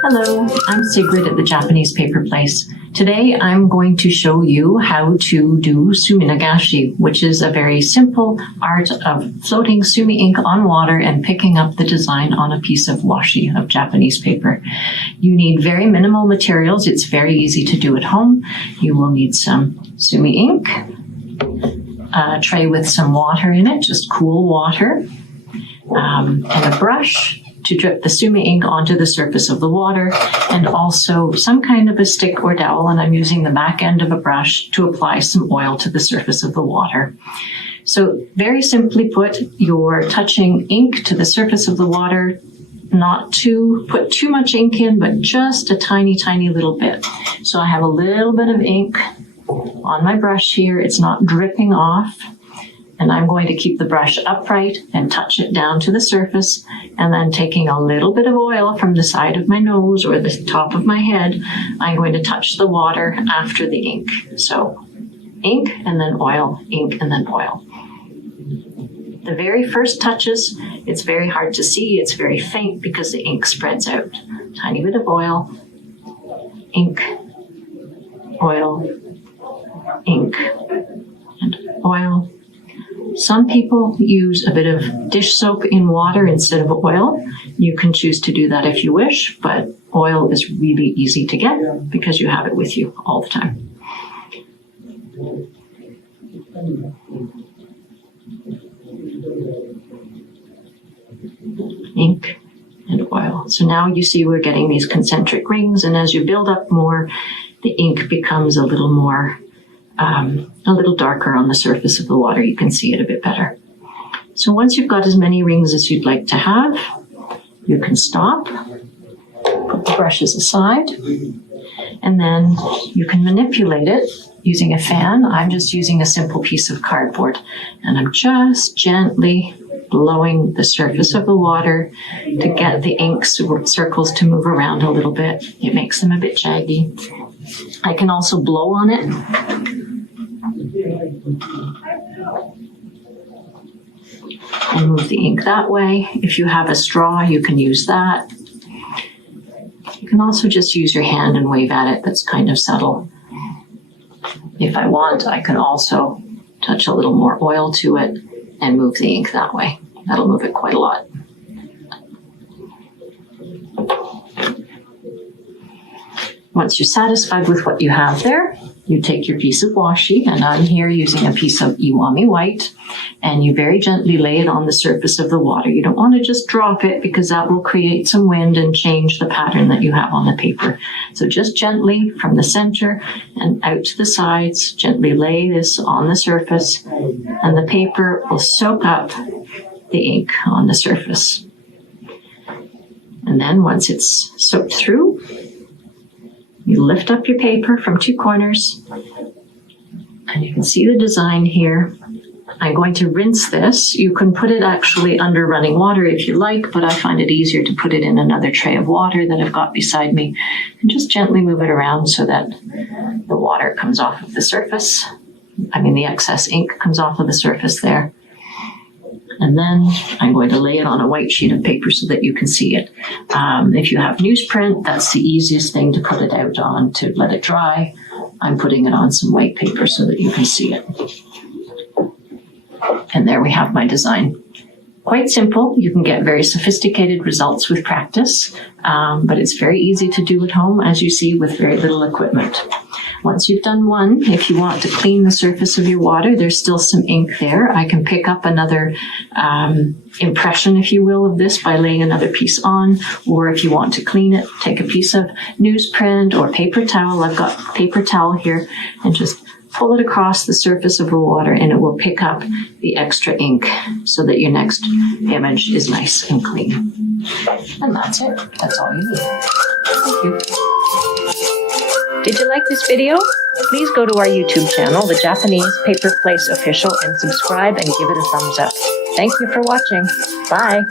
Hello, I'm Sigrid at the Japanese Paper Place. Today I'm going to show you how to do Suminagashi, which is a very simple art of floating sumi ink on water and picking up the design on a piece of washi, of Japanese paper. You need very minimal materials. It's very easy to do at home. You will need some sumi ink, a tray with some water in it, just cool water, and a brush to drip the sumi ink onto the surface of the water, and also some kind of a stick or dowel, and I'm using the back end of a brush to apply some oil to the surface of the water. So very simply put, you're touching ink to the surface of the water, not to put too much ink in, but just a tiny, tiny little bit. So I have a little bit of ink on my brush here. It's not dripping off. And I'm going to keep the brush upright and touch it down to the surface, and then taking a little bit of oil from the side of my nose or the top of my head, I'm going to touch the water after the ink. So ink and then oil, ink and then oil. The very first touches, it's very hard to see. It's very faint because the ink spreads out. Tiny bit of oil, ink, oil, ink, and oil. Some people use a bit of dish soap in water instead of oil. You can choose to do that if you wish, but oil is really easy to get because you have it with you all the time. Ink and oil. So now you see we're getting these concentric rings, and as you build up more, the ink becomes a little more a little darker on the surface of the water. You can see it a bit better. So once you've got as many rings as you'd like to have, you can stop, put the brushes aside, and then you can manipulate it using a fan. I'm just using a simple piece of cardboard, and I'm just gently blowing the surface of the water to get the ink circles to move around a little bit. It makes them a bit jaggy. I can also blow on it and move the ink that way. If you have a straw, you can use that. You can also just use your hand and wave at it. That's kind of subtle. If I want, I can also touch a little more oil to it and move the ink that way. That'll move it quite a lot. Once you're satisfied with what you have there, you take your piece of washi, and I'm here using a piece of Iwami white, and you very gently lay it on the surface of the water. You don't want to just drop it because that will create some wind and change the pattern that you have on the paper. So just gently from the center and out to the sides, gently lay this on the surface, and the paper will soak up the ink on the surface. And then once it's soaked through, you lift up your paper from two corners, and you can see the design here. I'm going to rinse this. You can put it actually under running water if you like, but I find it easier to put it in another tray of water that I've got beside me, and just gently move it around so that the water comes off of the surface. The excess ink comes off of the surface there. And then I'm going to lay it on a white sheet of paper so that you can see it. If you have newsprint, that's the easiest thing to put it out on to let it dry. I'm putting it on some white paper so that you can see it. And there we have my design. Quite simple. You can get very sophisticated results with practice, but it's very easy to do at home, as you see, with very little equipment. Once you've done one, if you want to clean the surface of your water, there's still some ink there. I can pick up another impression, if you will, of this by laying another piece on. Or if you want to clean it, take a piece of newsprint or paper towel. I've got paper towel here, and just pull it across the surface of the water, and it will pick up the extra ink so that your next image is nice and clean. And that's it. That's all you need. Thank you. Did you like this video? Please go to our YouTube channel, The Japanese Paper Place Official, and subscribe and give it a thumbs up. Thank you for watching. Bye.